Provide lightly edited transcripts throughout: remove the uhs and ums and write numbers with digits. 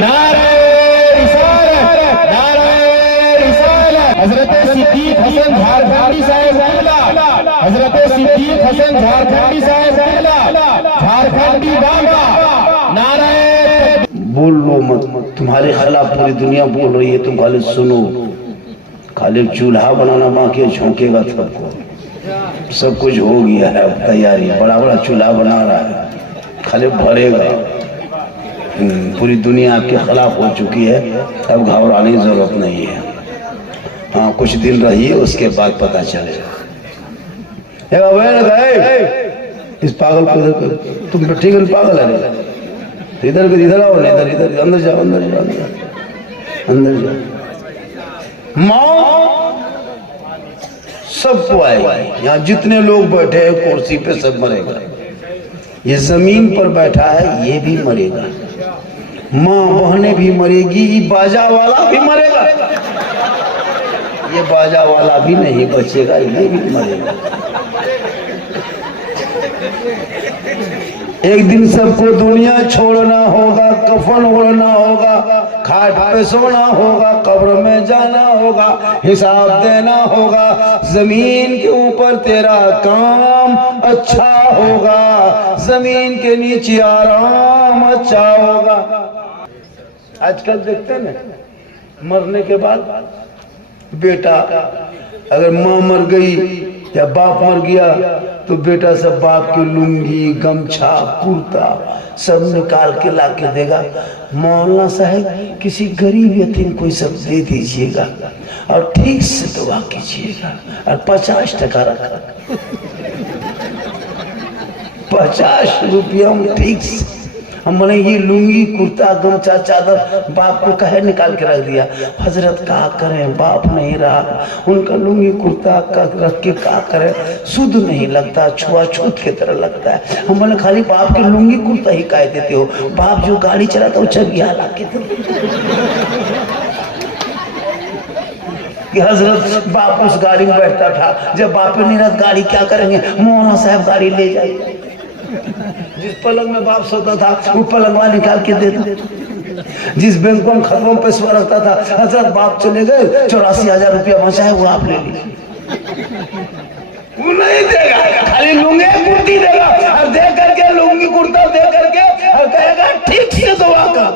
नारे रिसालत, नारे रिसालत। हजरत सिद्दीक हसन झारखंडी साहब पहला, हजरत सिद्दीक हसन झारखंडी साहब पहला, झारखंडी बाबा। नारे बोल लो मत, तुम्हारे खिलाफ पूरी दुनिया बोल रही है, तुम खाली सुनो। खाली चूल्हा बनाना बाकी है, झोंकेगा सबको। सब कुछ हो गया है, अब तैयारी, बड़ा बड़ा चूल्हा बना रहा है, खाली भरेगा। पूरी दुनिया आपके खिलाफ हो चुकी है, अब घबराने की जरूरत नहीं है। हाँ, कुछ दिन रहिए, उसके बाद पता चलेगा। इस पागल को तुम ठीक है, पागल है, इधर इधर आओ ना, इधर इधर अंदर जाओ, अंदर जाओ, अंदर जाओ। मौत सबको आएगा। यहाँ जितने लोग बैठे हैं कुर्सी पे सब मरेगा। ये जमीन पर बैठा है, ये भी मरेगा। माँ बहने भी मरेगी, ये बाजा वाला भी मरेगा। ये बाजा वाला भी नहीं बचेगा, ये भी मरेगा। एक दिन सबको दुनिया छोड़ना होगा, कफन ओढ़ना होगा, खाट पे सोना होगा, कब्र में जाना होगा, हिसाब देना होगा। जमीन के ऊपर तेरा काम अच्छा होगा, जमीन के नीचे आराम अच्छा होगा। आजकल देखते हैं ना, मरने के बाद बेटा, अगर माँ मर गई या बाप मर गया तो बेटा सब बाप की लुंगी, गमछा, कुर्ता सब निकाल के ला के देगा। मौलाना साहब किसी गरीब यतीम को सब दे दीजिएगा और ठीक से दुआ कीजिएगा, और 50 टका रखा, 50 रुपया में ठीक से। हमने ये लुंगी, कुर्ता, गमछा, चादर बाप को कहे निकाल के रख दिया। हजरत क्या करें, बाप नहीं रहा, उनका लुंगी कुर्ता रख के क्या करें, शुद्ध नहीं लगता, छुआछूत की तरह लगता है। हमने खाली बाप के लुंगी कुर्ता ही कह देते हो, बाप जो गाड़ी चलाता वो चबिया ला के कि हजरत बाप उस गाड़ी में बैठता था, जब बाप नहीं रहता गाड़ी क्या करेंगे, मौलाना साहब गाड़ी ले जाएंगे। जिस पलंग में बाप सोता था वो पलंग वाला निकाल के दे दो। जिस बैंक में खतरों पे पैसा रखता था, हजरत बाप चले गए, 84,000 रुपया बचा है, वो आप ले लीजिए। वो नहीं देगा, खाली लुंगी कुर्ती देगा, और दे करके लुंगी कुर्ता दे करके और कहेगा ठीक से दुआ कर।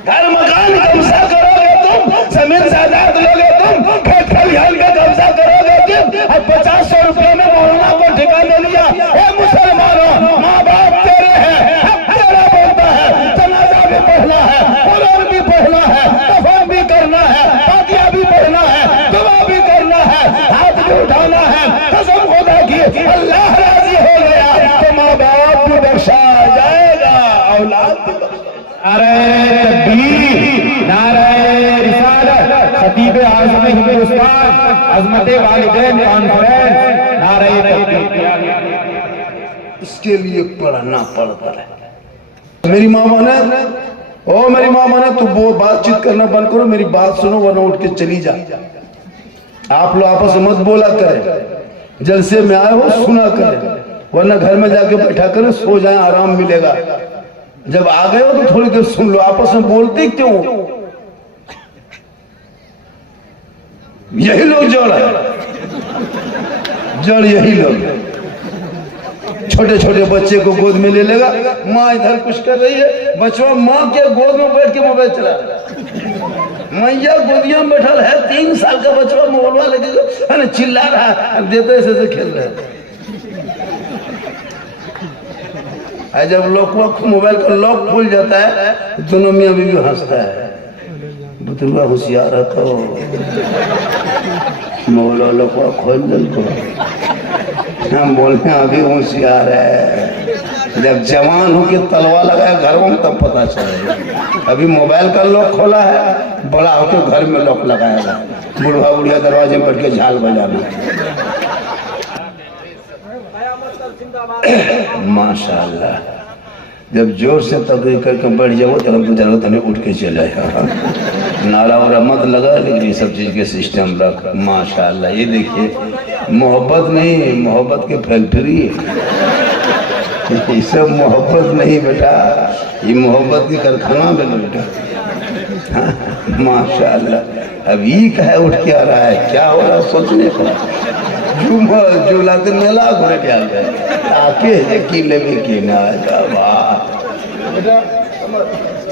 घर मकान कब्जा करोगे तुम, जमीन जायदाद लोगे तुम, खेत खलिहान का कब्जा करोगे तुम, और 500 रुपये में मौलाना को ठिकाने लिया। हे मुसलमानों, माँ बाप तेरे हैं, हक तेरा बनता है, जनाजा भी पढ़ना है, कुरान भी पढ़ना है, कफन भी करना है, फातिहा भी पढ़ना है, दुआ भी करना है, हाथ भी उठाना है। कसम खुदा की, अल्लाह राजी हो गया तो माँ बाप भी बख्शा जाएगा, औलाद भी बख्शा। नारे तकबीर, नारे रिसालत, खतीब आज़म हिंदुस्तान, अज़मत वालिदैन कॉन्फ्रेंस, नारे तकबीर। इसके लिए पढ़ना पड़ता है। मेरी माँ माने, ओ मेरी माँ माने, तू वो बातचीत करना बंद करो, मेरी बात सुनो, वरना उठ के चली जा। आप लोग आपस में मत बोला करें, जलसे में आए हो सुना करें, वरना घर में जाके बैठा करें, सो जाए, आराम मिलेगा। जब आ गए हो तो थोड़ी देर सुन लो, आपस में बोलते क्यों? यही लोग जड़ है, जड़ यही लोग। छोटे छोटे बच्चे को गोद में ले लेगा, माँ इधर कुछ कर रही है, बच्चों माँ के गोद में बैठ के मोबाइल चला रहा है। मैया गोदिया में बैठा है, 3 साल का बच्चा मोबाइल लेके चिल्ला रहा है, देते ऐसे खेल रहे हैं। जब लॉक मोबाइल का लॉक खुल जाता है, दोनों मियाँ बीवी हंसता है, बुतरुआ होशियार है तो मोबाइल लॉक खोल दे को। हम बोलते हैं अभी होशियार है, जब जवान हो के तलवा लगाया घर में तब पता चलेगा। अभी मोबाइल का लॉक खोला है, बड़ा होकर घर में लॉक लगाएगा, बुढ़वा बुढ़िया दरवाजे में बैठ के झाल बजाना। माशाल्लाह, जब जोर से तकरीर करके बैठ जाओ तो हमें उठ के चले जाएगा। नारा वारा मत लगा, लेकिन ये सब चीज़ के सिस्टम रख। माशाल्लाह, ये देखिए मोहब्बत नहीं, मोहब्बत के फैक्ट्री है। ये सब मोहब्बत नहीं बेटा, ये मोहब्बत की कारखाना बनो बेटा। हाँ, माशाल्लाह। अब ये कहे उठ के आ रहा है, क्या हो रहा है सोचने का। जो लाते मेला घूरे क्या आके की लेवे की ना बेटा।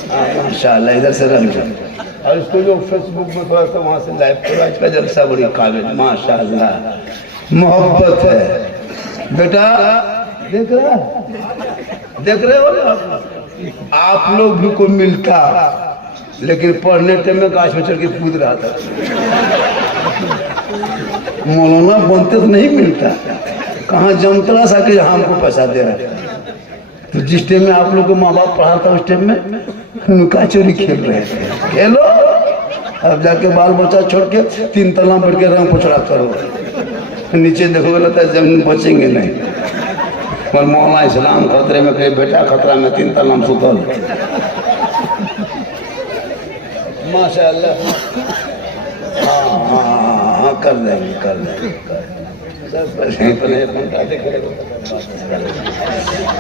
माशाल्लाह, इधर से रंग और इसको जो फेसबुक में थोड़ा सा वहाँ से लाइव करो, आज का जलसा बड़ी काबिल। माशाल्लाह मोहब्बत है बेटा। देख रहे हो ना आप लोग भी को मिलता, लेकिन पढ़ने टाइम में गाछ में चढ़ के कूद रहा था। मौलाना बनते तो नहीं मिलता, कहाँ जमतला सा के हमको पैसा दे रहा है। तो जिस टाइम में आप लोग को माँ बाप पढ़ाता उस टाइम में नुका चोरी खेल रहे थे। खेलो, अब जाके बाल बच्चा छोड़ के 3 तला बढ़ के रंग पोछड़ा करो, नीचे देखोगे लगता है जमीन बचेंगे नहीं। और मौलाना इस्लाम खतरे में, कहे बेटा खतरा में 3 तला में सुतल। माशाअल्लाह। हाँ, कर देंगे।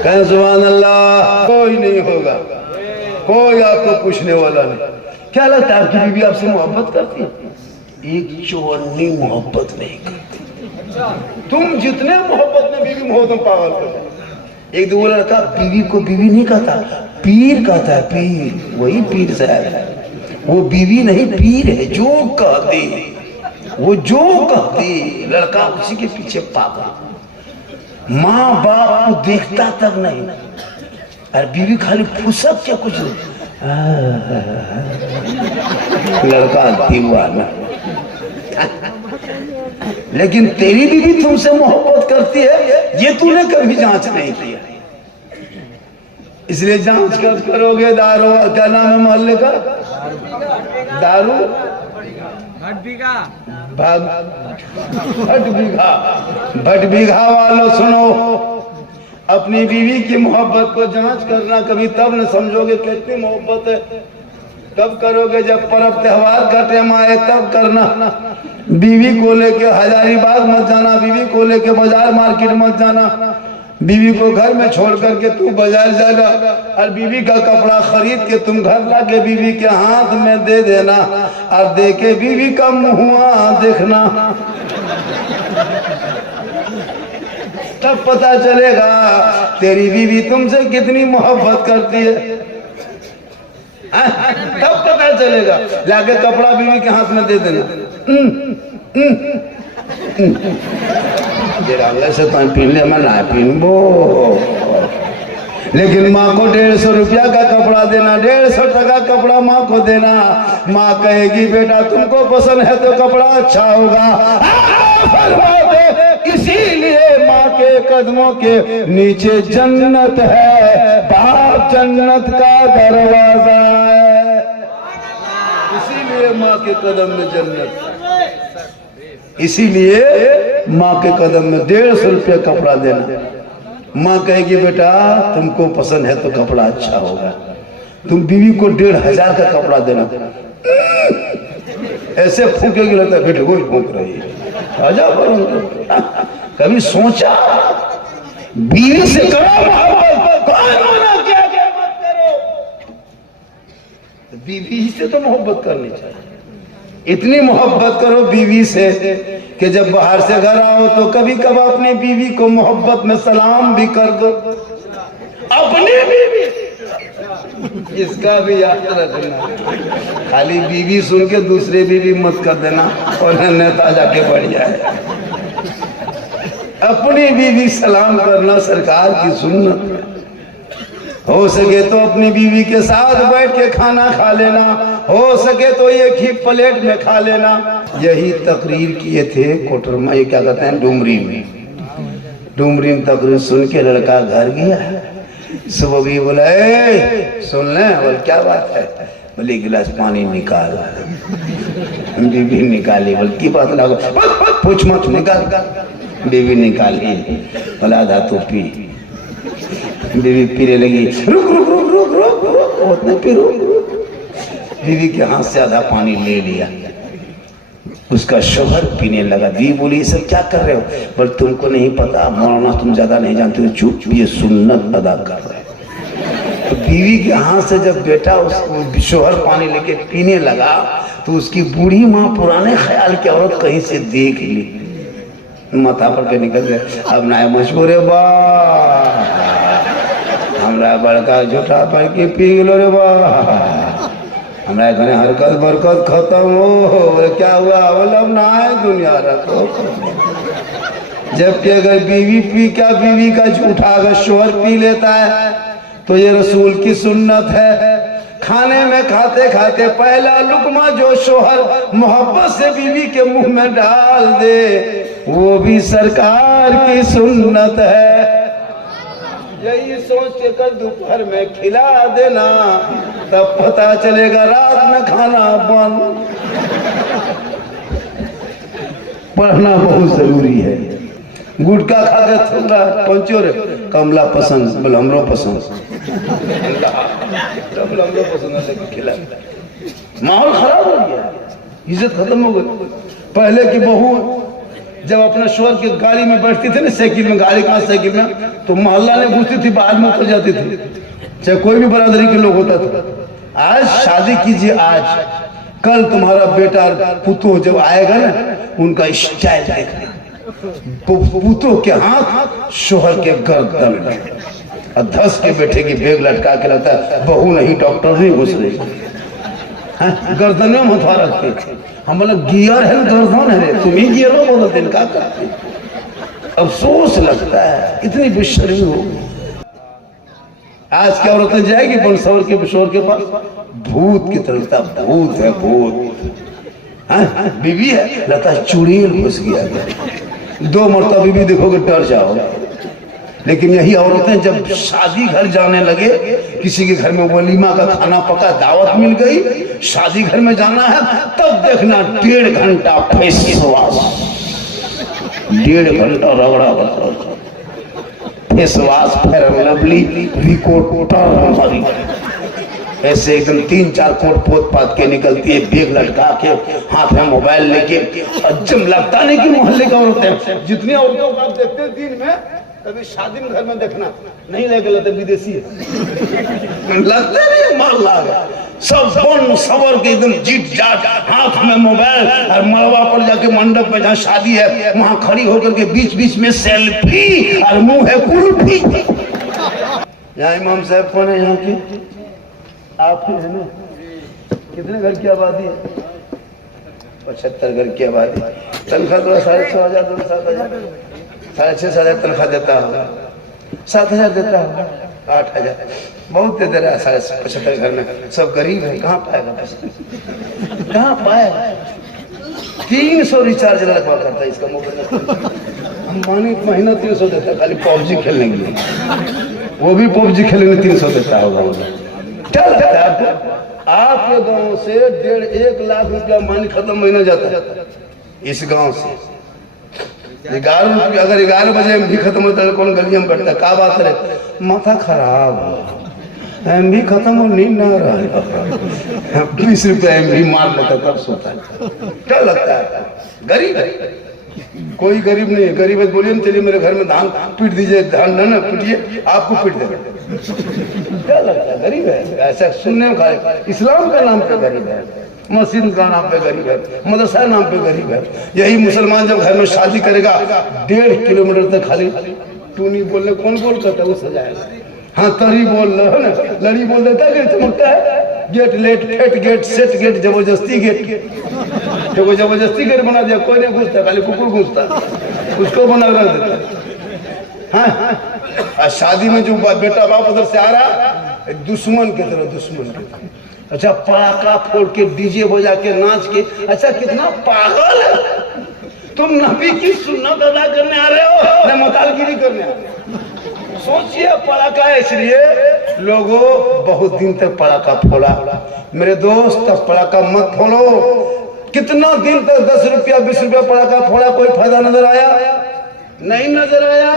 कहें सुभान अल्लाह। कोई नहीं होगा, कोई आपको पूछने वाला नहीं। क्या लगता है आपकी बीवी आपसे मोहब्बत करती है? एक चौवन्नी मोहब्बत नहीं करती। तुम जितने मोहब्बत में बीवी मोहब्बत में पागल हो जाए। एक दो लड़का बीवी को बीवी नहीं कहता, पीर कहता है, पीर। वही पीर साहब है, वो बीवी नहीं पीर है। जो कहती, वो जो कहती, लड़का उसी के पीछे पागल। माँ बाप को देखता तक नहीं, और बीवी खाली फुसक क्या कुछ नहीं। लड़का दीवाना। लेकिन तेरी बीवी तुमसे मोहब्बत करती है, ये तूने कभी जांच नहीं किया। इसलिए जांच करोगे। दारू, क्या नाम है मोहल्ले का? दारू भट बीघा वालों सुनो, अपनी बीवी की मोहब्बत को जांच करना कभी तब न समझोगे कितनी मोहब्बत है। कब करोगे? जब पर्व त्योहार का टाइम आए तब करना। बीवी को लेके हजारीबाग मत जाना, बीवी को लेके बाजार मार्केट मत जाना, बीवी को घर में छोड़ करके तू बाजार जाना, और बीवी का कपड़ा खरीद के तुम घर ला के बीवी के हाथ में दे देना, और दे के बीवी का मुँह देखना। तब पता चलेगा तेरी बीवी तुमसे कितनी मोहब्बत करती है। तब पता चलेगा। लाके कपड़ा बीवी के हाथ में दे देना। से तो पहन ले, मैं ना पहनबो। लेकिन माँ को 150 रुपया का कपड़ा देना, 150 टका कपड़ा माँ को देना। माँ कहेगी बेटा तुमको पसंद है तो कपड़ा अच्छा होगा। इसीलिए माँ के कदमों के नीचे जन्नत है, बाप जन्नत का दरवाजा है। इसीलिए माँ के कदम में जन्नत। इसीलिए माँ के कदम में 150 रुपया कपड़ा देना। माँ कहेगी बेटा तुमको पसंद है तो कपड़ा अच्छा होगा। तुम बीवी को 1500 का कपड़ा देना। ऐसे फूकेगी, लगता है बेटे वही फूक रही है। कभी सोचा बीवी से करो मोहब्बत, कौन मना किया कि मत करो? बीवी से तो मोहब्बत करनी चाहिए। इतनी मोहब्बत करो बीवी से कि जब बाहर से घर आओ तो कभी कभी अपनी बीवी को मोहब्बत में सलाम भी कर दो। अपनी बीवी, इसका भी याद रखना। खाली बीवी सुन के दूसरे बीवी मत कर देना और नेता जाके बढ़ जाए। अपनी बीवी सलाम करना सरकार की सुन्नत है। हो सके तो अपनी बीवी के साथ बैठ के खाना खा लेना, हो सके तो एक ही प्लेट में खा लेना। यही तकरीर किए थे कोटरमा, ये क्या कहते हैं, डुमरी में। डुमरी में तकरीर सुन के लड़का घर गया। सुबह भी बोला सुन ले, बोल क्या बात है? बोले गिलास पानी निकाल। बीवी निकाली। बोल की बात लगा, पूछ मत, निकाल। बीवी निकाली। बोला आधा तो पी। बीवी पीने लगी। रुक रुक रुक रुक रुक रुक, उतने पी रुक। बीवी के हाथ से आधा पानी ले लिया। उसका शोहर पीने लगा। दी बोली ये सब क्या कर रहे हो? बोले तुमको नहीं पता मौलाना, तुम ज्यादा नहीं जानते हो, चुप, ये सुन्नत अदा कर रहे हो। तो बीवी के हाथ से जब बेटा उसको शोहर पानी लेके पीने लगा तो उसकी बूढ़ी माँ पुराने ख्याल की औरत कहीं से देख ली, माथा पर के निकल गए। अब ना मशहूर है बा हमरा बड़का झूठा पड़ के पी गलो रे बा, हमारे घर हरकत बरकत खत्म हो। क्या हुआ? बोला ना है दुनिया रखो। जबकि अगर बीवी पी क्या बीवी का झूठा अगर शोहर पी लेता है तो ये रसूल की सुन्नत है। खाने में खाते खाते पहला लुकमा जो शोहर मोहब्बत से बीवी के मुंह में डाल दे वो भी सरकार की सुन्नत है। यही सोच के कल दोपहर में खिला देना, तब पता चलेगा रात में खाना बंद। पढ़ना बहुत जरूरी है। गुटखा खा के थोड़ा पहुंचो रे कमला पसंद, बोले हमरो पसंद, हमरो पसंद खिला। माहौल खराब हो गया, इज्जत खत्म हो गई। पहले की बहू जब अपना शोहर की गाड़ी में बैठती थी ना, साइकिल में, गाड़ी का साइकिल में, तो मोहल्ला ने घुसती थी, बाद में उतर जाती थी, चाहे कोई भी बरादरी के लोग होता था। आज शादी कीजिए, आज कल तुम्हारा बेटा पुतो जब आएगा ना, उनका स्टाइल देखना, पुतो के हाथ शोहर के गर्दन में, और धस के बेटे की बेग लटका के लगता है बहू नहीं डॉक्टर नहीं घुस रही, गर्दन में मथवा रखते। हम बोला गियर है गर्दन है, तुम ही गियर हो, बोलो दिन का करते। अफसोस लगता है इतनी बेशर्मी हो। आज क्या औरतें जाएगी बनसौर के बिशोर के पास, भूत की तरह, भूत है भूत। बीवी है लता चुड़ैल घुस गया, 2 मरतबा बीवी देखोगे डर जाओ। लेकिन यही औरतें जब शादी घर जाने लगे, किसी के घर में वलीमा का खाना पका, दावत मिल गई, शादी घर में जाना है, तब देखना 1.5 घंटा फेस वॉश, 1.5 घंटा रगड़ा बता, फेस वॉश, फेयर लवली, विकोटर, ऐसे एकदम 3-4 कोट पोत पात के निकलती है, बेग लटका के, हाथ में मोबाइल लेके। अजब लगता नहीं कि मोहल्ले का औरतें, जितनी औरतों को आप देखते हैं दिन में, कभी शादी में घर में देखना नहीं लगे, लगते विदेशी है, लगते नहीं माल लागा, सब बन सवर के एकदम जीत जाट, हाथ में मोबाइल, और मड़वा पर जाके मंडप में जहाँ शादी है वहां खड़ी होकर के बीच बीच में सेल्फी, और मुंह है कुल्फी। यहाँ इमाम साहब कौन है? यहाँ की आप ही है ना? कितने घर की आबादी है? 75 घर की आबादी। तनख्वाह तो 6,500, 7,000, 6,500 तनख्वाह देता होगा, 7,000 देता होगा, 8,000 बहुत दे दे रहा है। 75 घर में सब गरीब है, कहाँ पाएगा पैसा, कहाँ पाएगा? 300 रिचार्ज लगवा करता है इसका मोबाइल, मानी महीना 300 देता है खाली पबजी खेलने के लिए, वो भी पबजी खेलने में 300 देता होगा। क्या लगता है आपको? आपके गांव से 1.5 लाख रुपया मानी खत्म महीना जाता है इस गांव से। 11 रुपया अगर 11 बजे भी खत्म होता है, कौन गलियां में बैठता है? क्या बात है, माथा खराब हो, एम भी खत्म हो, नींद ना रहा, 20 रुपया एम भी मार लेता तब सोता है। क्या लगता है? गरीब है? कोई गरीब नहीं है। गरीब है बोलिए ना, चलिए मेरे घर में धान पीट दीजिए, धान ना पीटिए, आपको पीट देगा। क्या लगता है? गरीब है? ऐसा सुनने में खाए। इस्लाम का नाम पे गरीब है, मस्जिद का नाम पे गरीब है, मदरसा नाम पे गरीब है। यही मुसलमान जब घर में शादी करेगा 1.5 किलोमीटर तक खाली टूनी बोलने, कौन बोल करता है वो सजाएगा। हाँ तरी बोल रहा है ना, लड़ी बोल देता है, चमकता है, गेट लेट फेट गेट सेट गेट जबरदस्ती गेट, तो वो जबरदस्ती गेट बना दिया, कोई नहीं घुसता, खाली कुकुर घुसता, उसको बना रख देता। हाँ शादी में जो बेटा बाप उधर से आ रहा, दुश्मन की तरह, दुश्मन की तरह। अच्छा पटाखा फोड़ के डीजे बजा के नाच के, अच्छा कितना पागल है तुम, नबी की सुन्नत अदा करने आ रहे हो न मतालगिरी करने आ रहे हो। सोचिए पटाखा, इसलिए लोगों बहुत दिन तक पटाखा फोड़ा। मेरे दोस्त तब पटाखा मत फोड़ो। कितना दिन तक 10 रुपया 20 रुपया पटाखा फोड़ा, कोई फायदा नजर आया? नहीं नजर आया।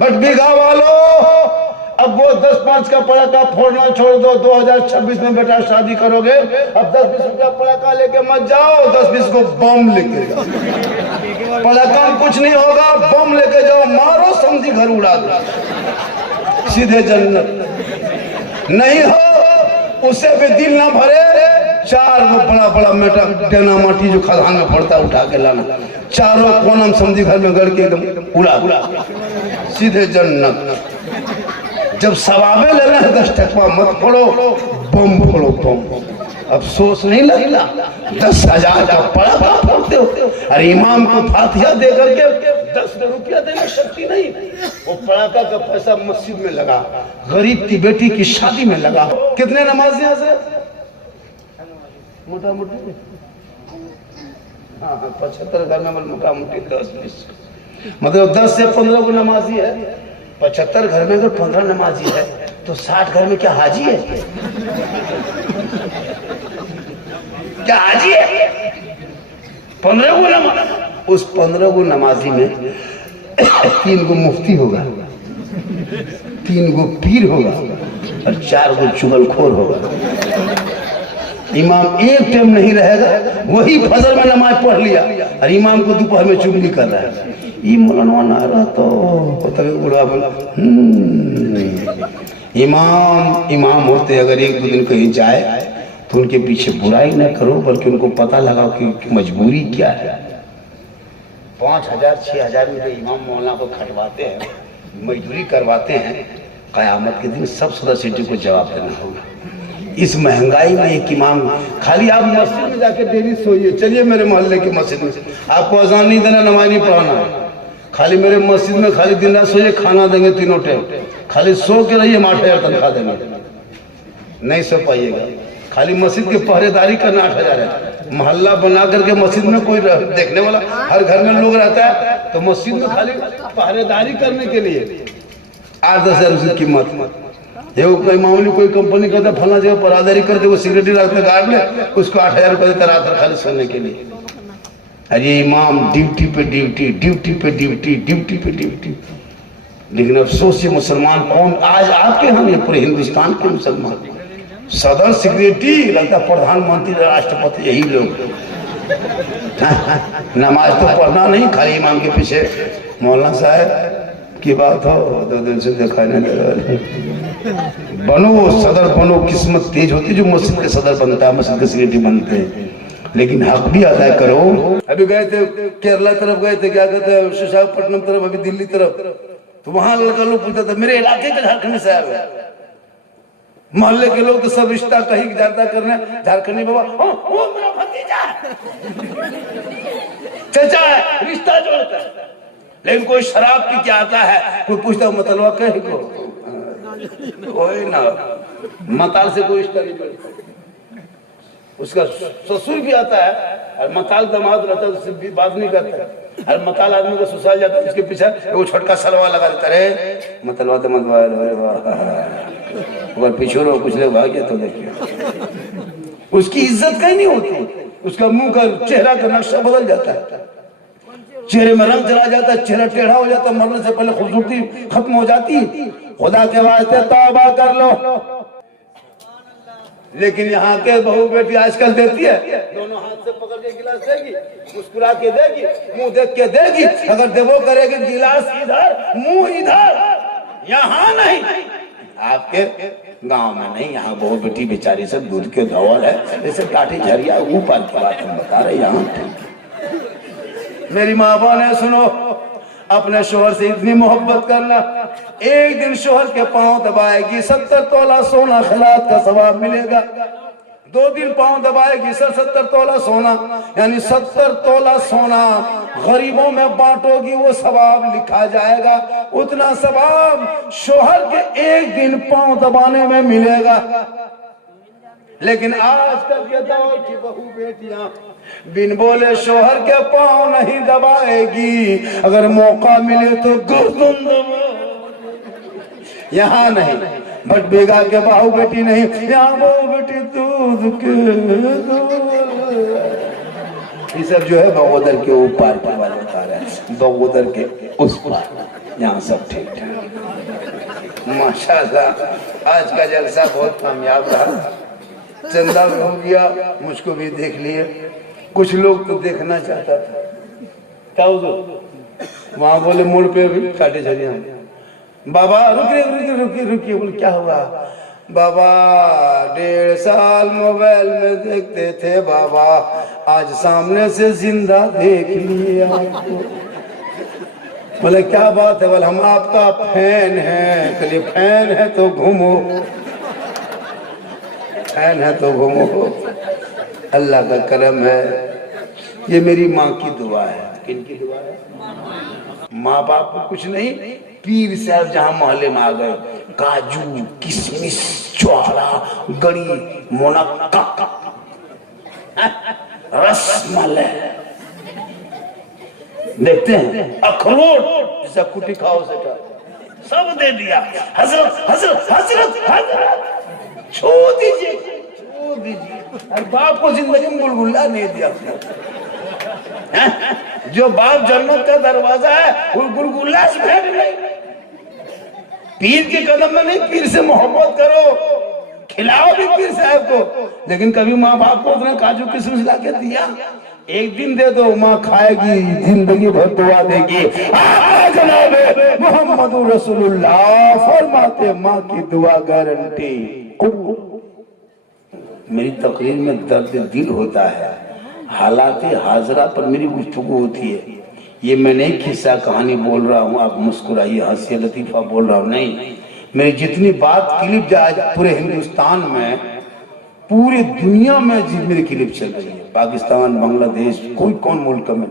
बट बीघा वालों अब वो 10-5 का पड़ाका फोड़ना छोड़ दो, 2026 में बेटा शादी करोगे, अब 10-20 रुपया पड़ाका लेके मत जाओ, 10-20 को बम लेके जाओ। पड़ाका में कुछ नहीं होगा, बम लेके जाओ, मारो, समझी घर उड़ा दो, सीधे जन्नत। नहीं हो उससे भी दिल ना भरे, 4 वो बड़ा बड़ा मेटा टेना माटी जो खदान में पड़ता है उठा के लाना, चारों कोना में समझी घर में गड़ के एकदम उड़ा सीधे जन्नत। जब सवाबे लेना है 10 टकवा मत फोड़ो, बम फोड़ो बम। अफसोस नहीं लगेगा 10,000 का पड़ाका फोड़ते हो, अरे इमाम को फातिहा दे करके 10 रुपया देने शक्ति नहीं, वो पड़ाका का पैसा मस्जिद में लगा, गरीब की बेटी की शादी में लगा। कितने नमाजी यहाँ से? मोटा मोटी हाँ 75 घर में मोटा मोटी 10-20, मतलब 10 से 15 को नमाजी है। 75 घर में अगर 15 नमाजी है तो 60 घर में क्या हाजी है? क्या हाजी है? 15 को नमाज, उस 15 को नमाजी में 3 को मुफ्ती होगा, 3 को पीर होगा और 4 को चुगलखोर होगा। इमाम एक टाइम नहीं रहेगा, वही फजर में नमाज पढ़ लिया और इमाम को दोपहर में चुगली कर रहा है, ये मौलाना ना रहा तो बुढ़ा बोला इमाम होते अगर 1-2 दिन कहीं जाए तो उनके पीछे बुराई ना करो, बल्कि उनको पता लगा कि मजबूरी क्या है। 5,000-6,000 रुपये इमाम मौलाना को खटवाते हैं, मजदूरी करवाते हैं, कयामत के दिन सब सोसाइटी को जवाब देना होगा। इस महंगाई में एक इमाम, खाली आप मस्जिद में जाके डेली सोइए, चलिए मेरे मोहल्ले की मस्जिद में, आपको अजान नहीं देना, नमाज नहीं पढ़ाना है, खाली मेरे मस्जिद में खाली दिन रात सोइए, खाना देंगे 3 टाइम, खाली सो के रहिए, 8,000 तनख्वाह देंगे, नहीं सो पाइएगा, खाली मस्जिद की पहरेदारी करना 8,000 है। मोहल्ला बना करके मस्जिद में कोई देखने वाला, हर घर में लोग रहता है, तो मस्जिद में खाली पहरेदारी करने के लिए 8-10,000 उसकी कीमत। देखो कोई मामूली कोई कंपनी कहता है फला जगह पहरेदारी करते, वो सिक्योरिटी रात में गार्ड ले, उसको 8,000 रुपये देता रात भर खाली सोने के लिए। अरे इमाम ड्यूटी पे ड्यूटी, ड्यूटी पे ड्यूटी, ड्यूटी पे ड्यूटी। लेकिन अफसोस ये मुसलमान कौन आज आपके यहाँ नहीं, पूरे हिंदुस्तान के मुसलमान, सदर सेक्रेटरी लगता प्रधानमंत्री राष्ट्रपति यही लोग। नमाज तो पढ़ना नहीं, खाली इमाम के पीछे। मौलाना साहब की बात हो 2 दिन से देखा नहीं लगा, बनो सदर बनो, किस्मत तेज होती जो मस्जिद के सदर बनता है, मस्जिद के सेक्रेटरी बनते हैं, लेकिन हक भी अदा करो। अभी गए थे केरला तरफ गए थे, क्या कहते हैं विशाखापट्टनम तरफ, अभी दिल्ली तरफ, तो वहां लड़का लोग पूछता था मेरे इलाके के झारखंडी साहब है, मोहल्ले के लोग तो सब रिश्ता कहीं ज्यादा करने, झारखंडी बाबा ओ मेरा भतीजा चाचा है, रिश्ता जोड़ता है। लेकिन कोई शराब पी के आता है, कोई पूछता मतलबा कहे को, वही ना मताल से कोई रिश्ता नहीं जोड़ता। उसका ससुर भी आता है और मताल दामाद रहता है, उससे बात नहीं करता, और मताल आदमी का ससुराल जाता है, उसके पीछे वो छोटका सलवा लगा देता है, मतलबा तो अगर पीछे लोग कुछ लोग भाग गया तो देखिए उसकी इज्जत कहीं नहीं होती, उसका मुंह का चेहरा का नक्शा बदल जाता है, चेहरे में रंग चला जाता है, चेहरा टेढ़ा हो जाता है, मरने से पहले खूबसूरती खत्म हो जाती। खुदा के वास्ते तौबा कर लो। लेकिन यहाँ के बहू बेटी आजकल देती है, दोनों हाथ से पकड़ के गिलास देगी, मुस्कुरा के देगी, मुंह देख के देगी, अगर देवो करेगी गिलास इधर मुंह इधर, यहाँ नहीं। आपके गांव में नहीं, यहाँ बहू बेटी बेचारी सब दूध के धौल है, जैसे काठी झरिया ऊपर की बात हम बता रहे। यहाँ मेरी माँ बाप ने सुनो, अपने शोहर से इतनी मोहब्बत करना, एक दिन शोहर के पांव दबाएगी 70 तोला सोना खिलात का सवाब मिलेगा। 2 दिन पांव दबाएगी 70 तोला सोना, यानी 70 तोला सोना गरीबों में बांटोगी, वो सवाब लिखा जाएगा। उतना सवाब शोहर के एक दिन पांव दबाने में मिलेगा। लेकिन आजकल के दौर की बहू बेटियां बिन बोले शोहर के पांव नहीं दबाएगी, अगर मौका मिले तो गर्दन दबा। यहाँ नहीं, बट बेगा के बहू बेटी नहीं, यहाँ बहू बेटी दूध के ये सब जो है बगोदर के ऊपर के वाले बता रहे हैं, बगोदर के उस पार, यहाँ सब ठीक ठाक। माशाल्लाह आज का जलसा बहुत कामयाब रहा। चंदा भी हो गया, मुझको भी देख लिए। कुछ लोग तो देखना चाहता था, क्या वहां बोले मोड़ पे भी काटे चलिए। बाबा रुकिए रुकिए रुकिए रुकिए। बोले क्या हुआ? बाबा 1.5 साल मोबाइल में देखते थे बाबा, आज सामने से जिंदा देख लिए आपको। बोले क्या बात है? बोले हम आपका फैन हैं। चलिए फैन है तो घूमो, फैन है तो घूमो। अल्लाह का करम है। ये मेरी माँ की दुआ है। किनकी दुआ है? माँ बाप को कुछ नहीं, पीर साहब जहां मोहल्ले में आ गए, काजू किशमिश चौड़ा गड़ी मुनक्का रसमलाई देखते हैं, अखरोट जैसा कुटी खाओ सेटा सब दे दिया। हजरत हजरत हजरत हजरत छोड़ दीजिए, छोड़ दीजिए। और बाप को जिंदगी में गुलगुल्ला नहीं दिया। जो बाप जन्नत का दरवाजा है वो गुलगुल्ला से फेंक नहीं। पीर के कदम में नहीं, पीर से मोहब्बत करो, खिलाओ भी पीर साहब को। लेकिन कभी माँ बाप को उतने काजू किशमिश ला के दिया? एक दिन दे दो, माँ खाएगी, जिंदगी भर दुआ देगी। जनाब मोहम्मद रसूलुल्लाह फरमाते माँ की दुआ गारंटी। मेरी तकरीर में दर्द दिल होता है, हालात हाजरा पर मेरी गुफ्तगू होती है। ये मैं नहीं किस्सा कहानी बोल रहा हूँ, आप मुस्कुराइए, हंसिए, लतीफा बोल रहा हूँ, नहीं। मेरी जितनी बात क्लिप जाए पूरे हिंदुस्तान में, पूरी दुनिया में जी मेरी क्लिप चल रही है। पाकिस्तान, बांग्लादेश, कोई कौन मुल्क में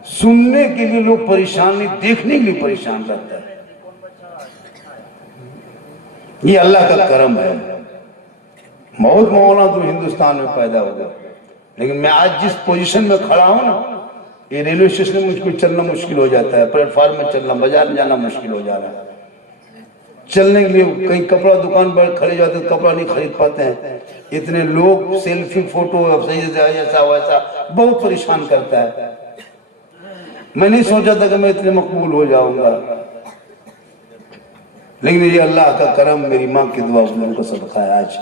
सुनने के लिए लोग परेशान नहीं, देखने के लिए परेशान रहता है। ये अल्लाह का करम है। बहुत मौला तो हिंदुस्तान में पैदा हो गया, लेकिन मैं आज जिस पोजीशन में खड़ा हूं ना, ये रेलवे स्टेशन में मुझको चलना मुश्किल हो जाता है, प्लेटफॉर्म में चलना, बाजार में जाना मुश्किल हो जा रहा है। चलने के लिए कहीं कपड़ा दुकान पर खड़े जाते तो कपड़ा नहीं खरीद पाते हैं। इतने लोग सेल्फी फोटो ऐसा वैसा बहुत परेशान करता है। मैं नहीं सोचा था कि मैं इतने मकबूल हो जाऊंगा, लेकिन ये अल्लाह का करम, मेरी माँ की दुआ को सदका है। आज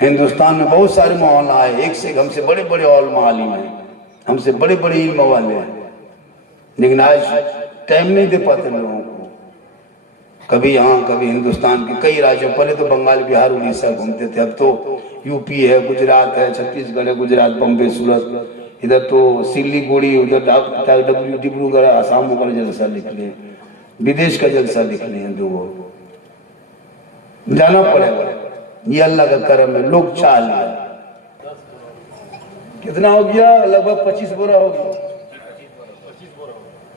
हिंदुस्तान में बहुत सारे मौलाना आए, एक से हमसे बड़े बड़े उलमा आलिम हैं, हमसे बड़े बड़े इल्म वाले हैं, लेकिन आज टाइम नहीं दे पाते लोगों को। कभी यहाँ कभी हिंदुस्तान के कई राज्यों, पहले तो बंगाल बिहार उड़ीसा घूमते थे, अब तो यूपी है, गुजरात है, छत्तीसगढ़ है, गुजरात बम्बे सूरत, इधर तो सिलीगुड़ी, उधर डिब्रूगढ़ आसाम वगैरह जलसा निकले, विदेश का जलसा निकले हैं। दो जाना पड़ेगा, ये अल्लाह का करम है। लोग चाह लिया, कितना हो गया? लगभग 25 बोरा हो गया।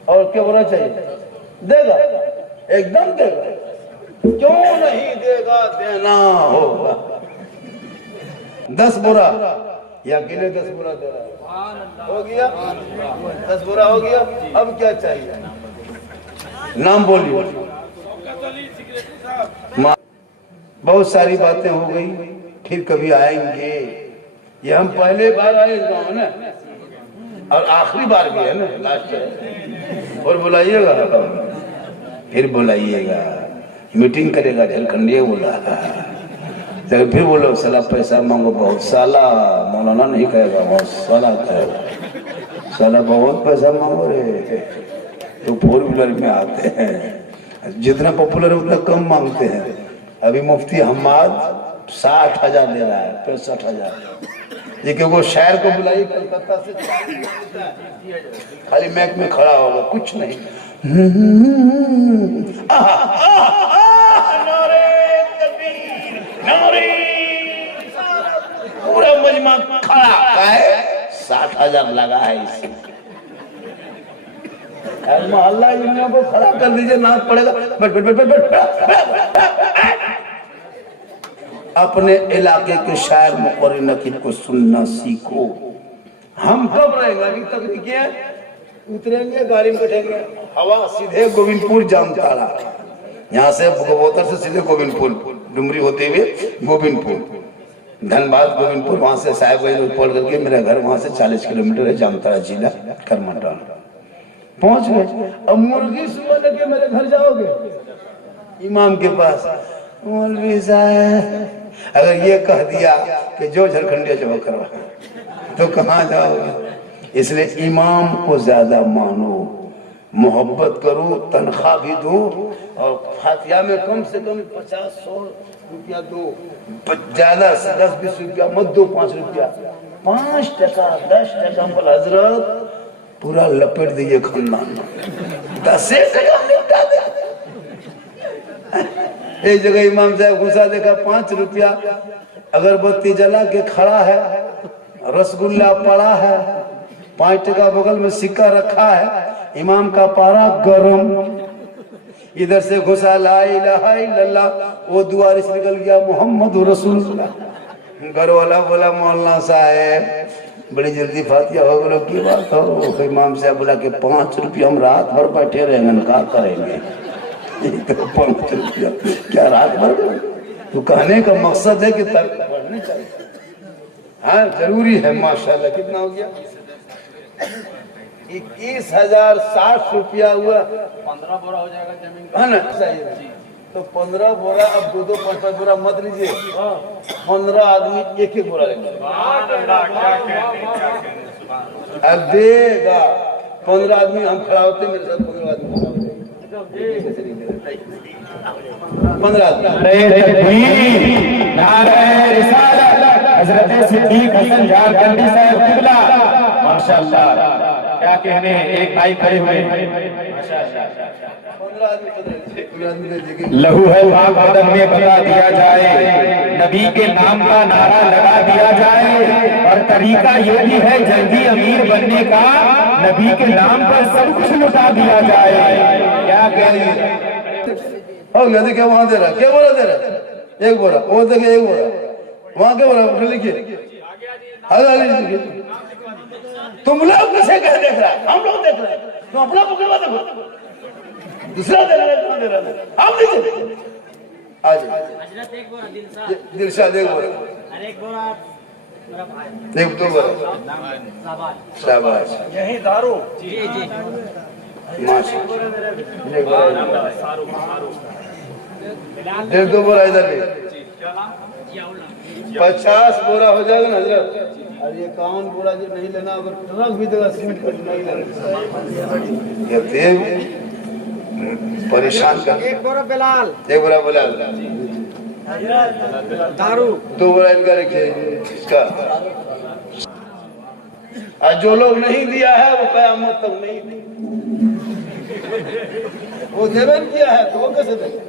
और क्या बोरा चाहिए? देगा, एकदम देगा, क्यों नहीं देगा? देना होगा। 10 बोरा या अकेले 10 बोरा दे रहा हो गया? 10 बोरा हो गया। अब क्या चाहिए? नाम बोलिए। बहुत सारी बातें हो गई, फिर कभी आएंगे। ये हम पहले बार आए गाँव ना, और आखिरी बार भी है ना, लास्ट है। और बुलाइएगा, फिर बुलाइएगा, मीटिंग करेगा। झारखंडी बोला, लेकिन फिर बोलो साला पैसा मांगो बहुत। साला मौलाना नहीं कहेगा, बहुत साला कहेगा। साला बहुत पैसा मांगो रे, तो 4 व्हीलर में आते हैं, जितना पॉपुलर है उतना कम मांगते हैं। अभी मुफ्ती हम्माद 60,000 दे रहा है, 65,000। ये क्यों? वो शहर को बुलाइए कलकत्ता से, खाली मैक में खड़ा होगा, कुछ नहीं। पूरा मजमा खड़ा है, 60,000 लगा है इसे। मोहल्ला यूनियन को खड़ा कर दीजिए, नाच पड़ेगा। बैठ बैठ बैठ बैठ। अपने इलाके के शायर मुक़र्रिर नकीब को सुनना सीखो। हम कब रहेंगे? अभी तकनीकी है, उतरेंगे, गाड़ी में बैठेंगे, हवा सीधे गोविंदपुर जामताड़ा, यहाँ से गबोतर से सीधे गोविंदपुर, डुमरी होते हुए गोविंदपुर, धनबाद गोविंदपुर, वहां से साहेबगंज पढ़ करके मेरा घर वहां से 40 किलोमीटर है, जामताड़ा जिला करमंडल। पहुंच गए। अब मुर्गी सुबह लेके मेरे घर जाओगे, इमाम के पास, मौलवी साहब अगर ये कह दिया कि जो झारखंडिया जमा करवा तो कहाँ जाओगे? इसलिए इमाम को ज्यादा मानो, मोहब्बत करो, तनख्वाह भी दो और फातिहा में कम से कम 50-100 रुपया दो, ज्यादा 10-20 रुपया मत दो, 5 रुपया, 5 टका 10 टका पर हजरत पूरा लपेट दीजिए खानदान में, 10 टका निपटा दे। एक जगह इमाम साहब गुस्सा देखा, 5 रुपया अगरबत्ती जला के खड़ा है, रसगुल्ला पड़ा है, 5 टका बगल में सिक्का रखा है, इमाम का पारा गरम, इधर से घुसा ला इलाहा इल्लल्लाह, वो दुआर से निकल गया मोहम्मद रसूलुल्लाह। घर वाला बोला मौलाना साहब बड़ी जल्दी फातिहा हो गलो की बात हो? इमाम साहब बोला कि 5 रुपया हम रात भर बैठे रहेंगे, क्या करेंगे? तो 5 रुपया क्या रात भर? तो कहने का मकसद है कि तर्क पढ़नी चाहिए, हाँ जरूरी है। माशाल्लाह कितना हो गया? 21,060 रुपया हुआ, 15 बोरा हो जाएगा जमीन का, है ना? चाहिए तो 15 बोरा, अब 2-2 5-5 बोरा मत लीजिए, 15 आदमी एक बोरा लेंगे, अब देगा 15 आदमी हम खड़ा होते, मेरे साथ 15 आदमी खड़ा होते, 15 आदमी। नारे रिसालत हजरत सिद्दीक हसन झारखंडी साहब किबला, माशाअल्लाह क्या कहने, एक भाई खड़े हुए, माशाअल्लाह। लहू है पाक बदन में बता दिया जाए, नबी के नाम का नारा लगा दिया जाए, और तरीका ये भी है जल्दी अमीर बनने का, नबी के नाम पर सब कुछ लुटा दिया जाए। क्या कहें? और क्या वहां दे रहा, क्या बोला दे रहा? 1 बोरा, वो देखे 1 बोरा, वहां क्या बोला लिखिए, तुम लोग किसे कह देख रहा है? हम लोग देख रहे हैं, तुम अपना पकड़वा देखो, दूसरा दे रहा है, हम नहीं देख। आज दिलशाद 1 बोरा, 1-2 बोरा, शाबाश, यही दारू माशाल्लाह, 1-2 बोरा इधर भी, 50 बोरा हो जाएगा ना हजरत। और ये 51 बोरा जो नहीं लेना, अगर ट्रक भी देगा सीमेंट का नहीं लेना, ये देव परेशान कर। 1 बोरा बिलाल, 1 बोरा बिलाल, दारू 2 बोरा इनका रखिए इसका। आज जो लोग नहीं दिया है वो कयामत तक नहीं, वो देवन किया है तो वो कैसे देगा?